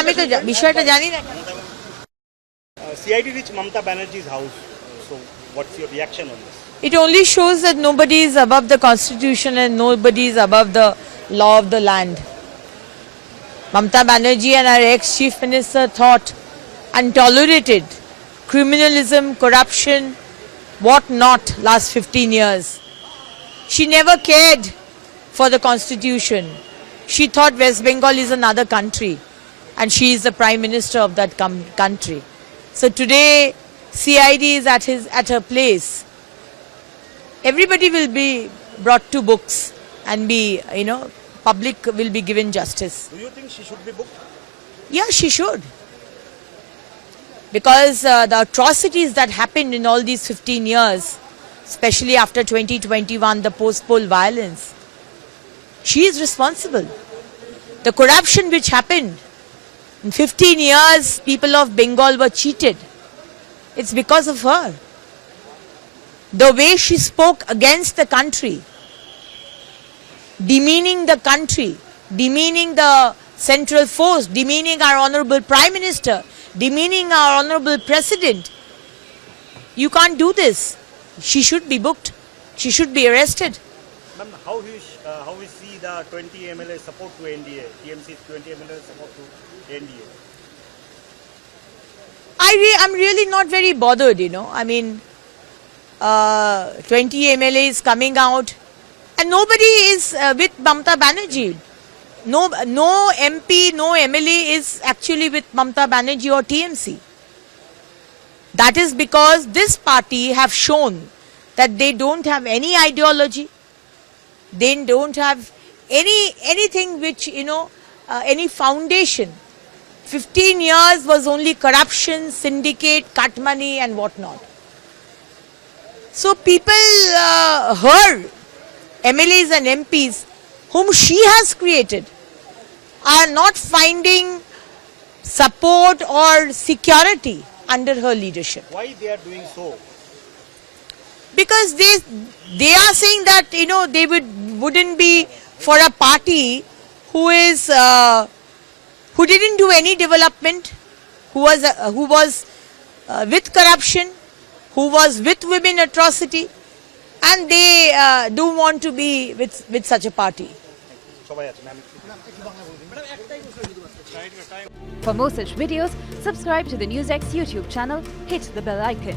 আমি তো বিষয়টা জানি না। CID reached Mamata Banerjee's house. So, what's your reaction on this? It only shows that nobody is above the constitution and nobody is above the law of the land. Mamata Banerjee and our ex-chief minister thought and tolerated criminalism, corruption, what not last 15 years. She never cared for the constitution. She thought West Bengal is another country and she is the prime minister of that country. So today CID is at her place. Everybody will be brought to books and be, public will be given justice. Do you think she should be booked? Yeah, she should. Because the atrocities that happened in all these 15 years, especially after 2021, the post-poll violence, she is responsible. The corruption which happened, in 15 years, people of Bengal were cheated. It's because of her. The way she spoke against the country, demeaning the country, demeaning the central force, demeaning our honorable Prime Minister, demeaning our honorable President. You can't do this. She should be booked. She should be arrested. Ma'am, how we see the 20 MLA support to NDA? TMC's 20 MLA support to NDA. I'm really not very bothered, I mean, 20 MLAs coming out and nobody is with Mamata Banerjee. No MP, no MLA is actually with Mamata Banerjee or TMC. That is because this party have shown that they don't have any ideology. They don't have anything which, any foundation. 15 years was only corruption, syndicate, cut money and whatnot. So people, her MLAs and MPs, whom she has created, are not finding support or security under her leadership. Why they are doing so? Because they are saying that, they wouldn't be for a party who is, who didn't do any development, who was with corruption, who was with women atrocity, and they don't want to be with such a party. For more such videos, subscribe to the NewsX YouTube channel, hit the bell icon.